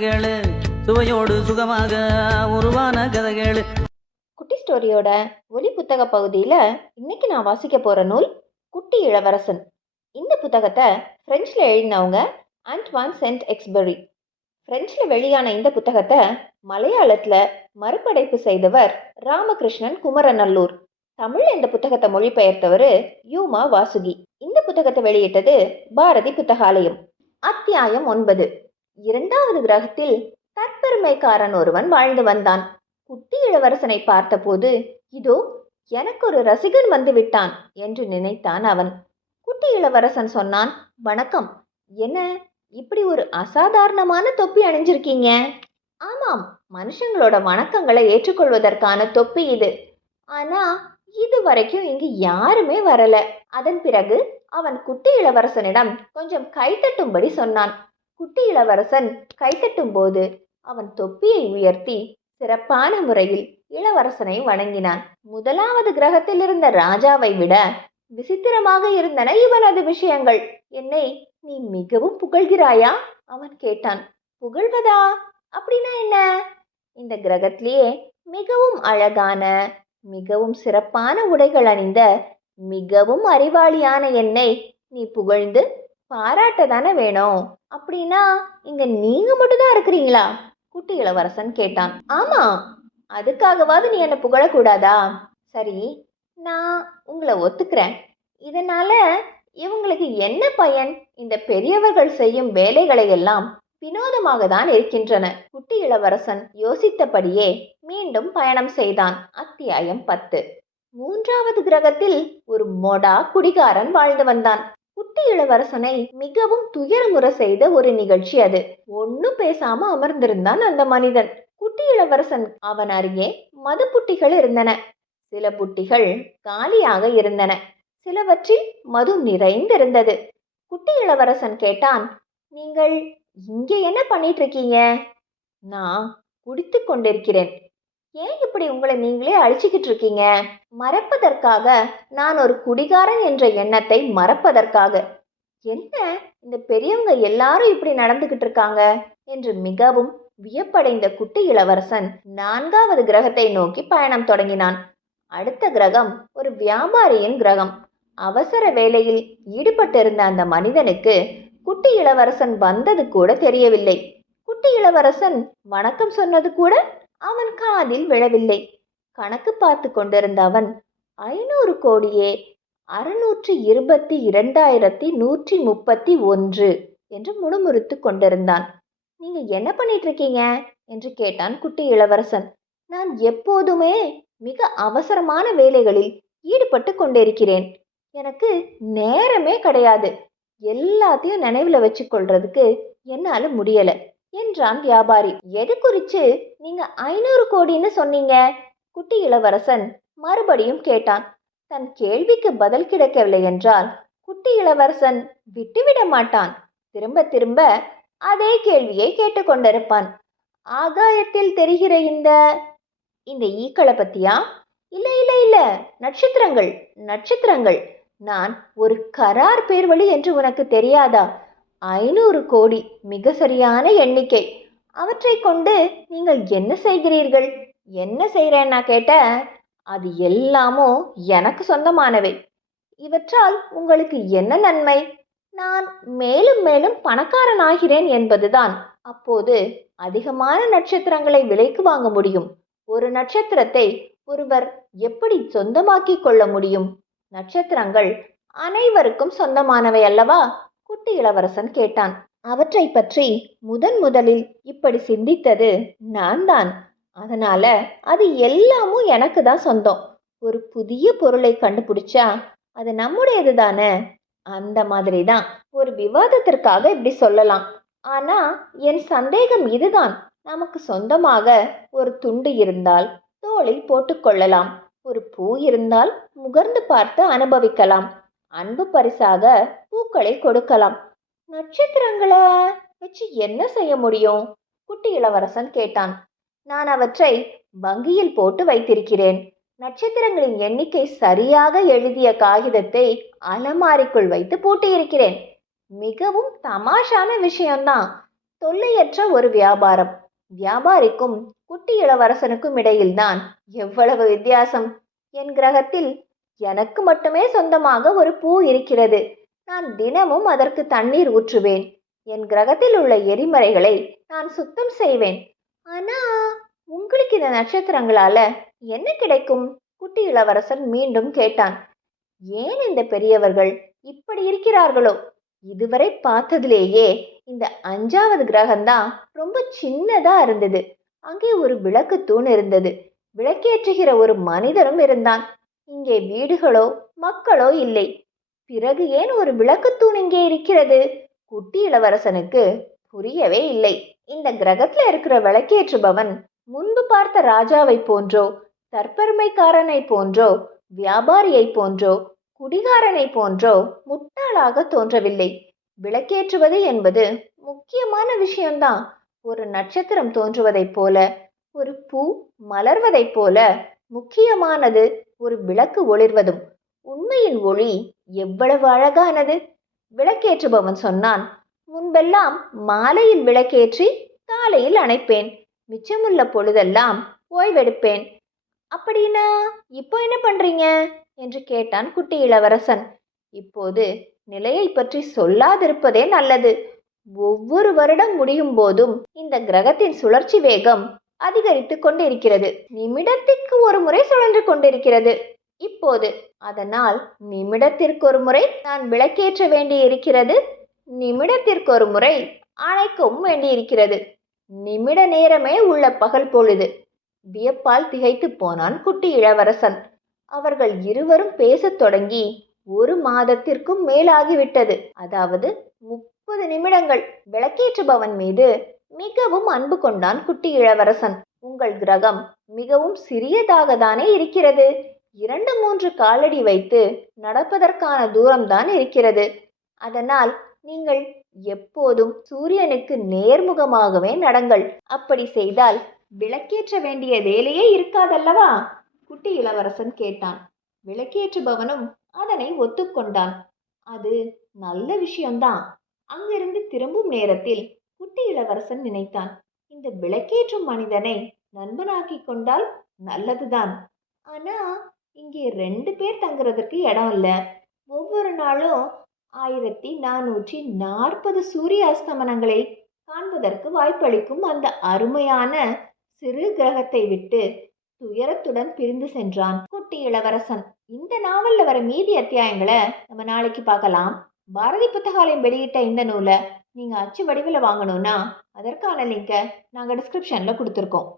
கதைகளு சுவையோடு சுகமாக உருவான கதைகளு. குட்டி ஸ்டோரியோட ஒலி புத்தக பகுதியில் இன்னைக்கு நான் வாசிக்க போகிற நூல் குட்டி இளவரசன். இந்த புத்தகத்தை ஃப்ரெஞ்சில் எழுதினவங்க ஆண்ட்வான் சென்ட் எக்ஸ்பெரி. ஃப்ரெஞ்சில் வெளியான இந்த புத்தகத்தை மலையாளத்தில் மறுபடைப்பு செய்தவர் ராமகிருஷ்ணன் குமரநல்லூர். தமிழில் இந்த புத்தகத்தை மொழிபெயர்த்தவர் யூமா வாசுகி. இந்த புத்தகத்தை வெளியிட்டது பாரதி புத்தகாலயம். அத்தியாயம் 9. 2வது கிரகத்தில் தற்பெருமைக்காரன் ஒருவன் வாழ்ந்து வந்தான். குட்டி இளவரசனை பார்த்தபோது, இதோ எனக்கு ஒரு ரசிகன் வந்து விட்டான் என்று நினைத்தான் அவன். குட்டி இளவரசன் சொன்னான், வணக்கம். என்ன இப்படி ஒரு அசாதாரணமான தொப்பி அணிஞ்சிருக்கீங்க? ஆமாம், மனுஷங்களோட வணக்கங்களை ஏற்றுக்கொள்வதற்கான தொப்பி இது. ஆனா இது வரைக்கும் இங்கு யாருமே வரல. அதன் பிறகு அவன் குட்டி இளவரசனிடம் கொஞ்சம் கைத்தட்டும்படி சொன்னான். குட்டி இளவரசன் கைத்தட்டும் போது அவன் தொப்பியை உயர்த்தி சிறப்பான முறையில் இளவரசனை வணங்கினான். 1வது கிரகத்தில் இருந்த ராஜாவை விட விசித்திரமாக இருந்தன இவனது விஷயங்கள். என்னை நீ மிகவும் புகழ்கிறாயா? அவன் கேட்டான். புகழ்வதா? அப்படின்னா என்ன? இந்த கிரகத்திலேயே மிகவும் அழகான, மிகவும் சிறப்பான உடைகள் அணிந்த, மிகவும் அறிவாளியான என்னை நீ புகழ்ந்து பாராட்ட தானே வேணும். அப்படின்னா இங்க நீங்க மட்டும்தான் இருக்கிறீங்களா? குட்டி இளவரசன் கேட்டான். ஆமா, அதுக்காகவாது நீ என்னை புகழக்கூடாதா? சரி, நான் உங்களை ஒத்துக்கிறேன். இதனால இவங்களுக்கு என்ன பயன்? இந்த பெரியவர்கள் செய்யும் வேலைகளை எல்லாம் வினோதமாக தான் இருக்கின்றன. குட்டி இளவரசன் யோசித்தபடியே மீண்டும் பயணம் செய்தான். அத்தியாயம் 10. 3வது கிரகத்தில் ஒரு மொடா குடிகாரன் வாழ்ந்து வந்தான். குட்டி இளவரசனை மிகவும் துயரமுற செய்த ஒரு நிகழ்ச்சி அது. ஒன்னும் பேசாம அமர்ந்திருந்தான் அந்த மனிதன். குட்டி இளவரசன் அவன் அருகே மது புட்டிகள் இருந்தன. சில புட்டிகள் காலியாக இருந்தன, சிலவற்றில் மது நிறைந்திருந்தது. குட்டி இளவரசன் கேட்டான், நீங்கள் இங்கே என்ன பண்ணிட்டு இருக்கீங்க? நான் குடித்து கொண்டிருக்கிறேன். ஏன் இப்படி உங்களை நீங்களே அழிச்சுக்கிட்டு இருக்கீங்க? மறப்பதற்காக. நான் ஒரு குடிகாரன் என்ற எண்ணத்தை மறப்பதற்காக. என்ன இந்த பெரியவங்க எல்லாரும் இப்படி நடந்துகிட்டு இருக்காங்க என்று மிகவும் வியப்படைந்த குட்டி இளவரசன் 4வது கிரகத்தை நோக்கி பயணம் தொடங்கினான். அடுத்த கிரகம் ஒரு வியாபாரியின் கிரகம். அவசர வேலையில் ஈடுபட்டிருந்த அந்த மனிதனுக்கு குட்டி இளவரசன் வந்தது கூட தெரியவில்லை. குட்டி இளவரசன் வணக்கம் சொன்னது கூட அவன் காதில் விழவில்லை. கணக்கு பார்த்து கொண்டிருந்த அவன் 500 கோடியே 622,131 என்று முணுமுறுத்து கொண்டிருந்தான். நீங்க என்ன பண்ணிட்டு இருக்கீங்க என்று கேட்டான் குட்டி இளவரசன். நான் எப்போதுமே மிக அவசரமான வேலைகளில் ஈடுபட்டு கொண்டிருக்கிறேன். எனக்கு நேரமே கிடையாது. எல்லாத்தையும் நினைவுல வச்சு கொள்றதுக்கு என்னால முடியல என்றான் வியாபாரி. எது குறிச்சு நீங்க 500 கோடின்னு சொன்னீங்க? குட்டி இளவரசன் மறுபடியும் கேட்டான். தன் கேள்விக்கு பதில் கிடைக்கவில்லை என்றால் குட்டி இளவரசன் விட்டுவிட மாட்டான். திரும்ப திரும்ப அதே கேள்வியை கேட்டுக்கொண்டிருப்பான். ஆகாயத்தில் தெரிகிற இந்த இந்த ஈக்களை பத்தியா? இல்ல இல்ல இல்ல, நட்சத்திரங்கள் நட்சத்திரங்கள். நான் ஒரு கரார் பேர்வழி என்று உனக்கு தெரியாதா? 500 கோடி மிக சரியான எண்ணிக்கை. அவற்றை கொண்டு நீங்கள் என்ன செய்கிறீர்கள்? என்ன செய்கிறேன்னா கேட்ட, அது எல்லாமோ எனக்கு சொந்தமானவை. இவற்றால் உங்களுக்கு என்ன நன்மை? நான் மேலும் மேலும் பணக்காரன் ஆகிறேன் என்பதுதான். அப்போது அதிகமான நட்சத்திரங்களை விலைக்கு வாங்க முடியும். ஒரு நட்சத்திரத்தை ஒருவர் எப்படி சொந்தமாக்கி கொள்ள முடியும்? நட்சத்திரங்கள் அனைவருக்கும் சொந்தமானவை அல்லவா? குட்டி இளவரசன் கேட்டான். அவற்றை பற்றி முதலில் இப்படி சிந்தித்தது நான் தான். அதனால அது எல்லாமும் எனக்கு தான் சொந்தம். ஒரு புதிய பொருளை கண்டுபிடிச்சா அது நம்முடையது தானே. அந்த மாதிரி தான். ஒரு விவாதத்திற்காக இப்படி சொல்லலாம். ஆனா என் சந்தேகம் இதுதான். நமக்கு சொந்தமாக ஒரு துண்டு இருந்தால் தோளில் போட்டுக்கொள்ளலாம். ஒரு பூ இருந்தால் முகர்ந்து பார்த்து அனுபவிக்கலாம். அன்பு பரிசாக பூக்களை கொடுக்கலாம். நட்சத்திரங்களை வச்சு என்ன செய்ய முடியும்? குட்டி இளவரசன் கேட்டான். நான் அவற்றை வங்கியில் போட்டு வைத்திருக்கிறேன். நட்சத்திரங்களின் எண்ணிக்கை சரியாக எழுதிய காகிதத்தை அலமாரிக்குள் வைத்து பூட்டியிருக்கிறேன். மிகவும் தமாஷான விஷயம்தான். தொல்லையற்ற ஒரு வியாபாரம். வியாபாரிக்கும் குட்டி இளவரசனுக்கும் இடையில்தான் எவ்வளவு வித்தியாசம்! என் கிரகத்தில் எனக்கு மட்டுமே சொந்தமாக ஒரு பூ இருக்கிறது. நான் தினமும் அதற்கு தண்ணீர் ஊற்றுவேன். என் கிரகத்தில் உள்ள எரிமலைகளை நான் சுத்தம் செய்வேன். ஆனா உங்களுக்கு இந்த நட்சத்திரங்களால என்ன கிடைக்கும்? குட்டி இளவரசன் மீண்டும் கேட்டான். ஏன் இந்த பெரியவர்கள் இப்படி இருக்கிறார்களோ? இதுவரை பார்த்ததிலேயே இந்த 5வது கிரகம்தான் ரொம்ப சின்னதா இருந்தது. அங்கே ஒரு விளக்கு தூண் இருந்தது. விளக்கேற்றுகிற ஒரு மனிதரும் இருந்தான். இங்கே வீடுகளோ மக்களோ இல்லை. பிறகு ஏன் ஒரு விளக்கு தூண் இங்கே இருக்கிறது? குட்டி இளவரசனுக்கு புரியவே இல்லை. இந்த கிரகத்துல இருக்கிற விளக்கேற்றுபவன் முன்பு பார்த்த ராஜாவை போன்றோ, தற்பெருமைக்காரனை போன்றோ, வியாபாரியை போன்றோ, குடிகாரனை போன்றோ முட்டாளாக தோன்றவில்லை. விளக்கேற்றுவது என்பது முக்கியமான விஷயம்தான். ஒரு நட்சத்திரம் தோன்றுவதைப் போல, ஒரு பூ மலர்வதைப் போல முக்கியமானது ஒரு விளக்கு ஒளிர்வதும். உண்மையின் ஒளி எவ்வளவு அழகானது! விளக்கேற்றுபவன் சொன்னான். முன்பெல்லாம் மாலையில் விளக்கேற்றி காலையில் அணைப்பேன். மிச்சமுள்ள பொழுதெல்லாம் ஓய்வெடுப்பேன். அப்படின்னா இப்போ என்ன பண்றீங்க என்று கேட்டான் குட்டி இளவரசன். இப்போது நிலையை பற்றி சொல்லாதிருப்பதே நல்லது. ஒவ்வொரு வருடம் முடியும் போதும் இந்த கிரகத்தின் சுழற்சி வேகம் அதிகரித்து கொண்டிருக்கிறது. நிமிடத்திற்கு ஒரு முறை சுழன்று கொண்டிருக்கிறது இப்போது. அதனால் நிமிடத்திற்கு ஒரு முறை நான் விளக்கேற்ற வேண்டி இருக்கிறது. நிமிடத்திற்கு ஒரு முறை அணைக்கவும் வேண்டியிருக்கிறது. நிமிட நேரமே உள்ள பகல் பொழுது. வியப்பால் திகைத்து போனான் குட்டி இளவரசன். அவர்கள் இருவரும் பேசத் தொடங்கி 1 மாதத்திற்கும் மேலாகிவிட்டது. அதாவது 30 நிமிடங்கள். விளக்கேற்றுபவன் மீது மிகவும் அன்பு கொண்டான் குட்டி இளவரசன். உங்கள் கிரகம் மிகவும் சிறியதாக தானே இருக்கிறது. 2-3 காலடி வைத்து நடப்பதற்கான தூரம்தான் இருக்கிறது. அதனால் நீங்கள் எப்போதும் சூரியனுக்கு நேர்முகமாகவே நடங்கள். அப்படி செய்தால் விளக்கேற்ற வேண்டிய வேலையே இருக்காதல்லவா? குட்டி இளவரசன் கேட்டான். விளக்கேற்றுபவனும் அதனை ஒத்துக்கொண்டான். அது நல்ல விஷயம்தான். அங்கிருந்து திரும்பும் நேரத்தில் குட்டி இளவரசன் நினைத்தான், இந்த விளக்கேற்றும் மனிதனை நண்பனாக்கி கொண்டால் நல்லதுதான். ஆனா இங்கே 2 பேர் தங்குறதுக்கு இடம் இல்லை. ஒவ்வொரு நாளும் 1440 சூரிய அஸ்தமனங்களை காண்பதற்கு வாய்ப்பளிக்கும் அந்த அருமையான சிறு கிரகத்தை விட்டு துயரத்துடன் பிரிந்து சென்றான் குட்டி இளவரசன். இந்த நாவல்ல வர மீதி அத்தியாயங்களை நம்ம நாளைக்கு பார்க்கலாம். பாரதி புத்தகாலயம் வெளியிட்ட இந்த நூலை நீங்க அச்சு வடிவில் வாங்கணும்னா அதற்கான லிங்கை நாங்கள் டிஸ்கிரிப்ஷன்ல கொடுத்துருக்கோம்.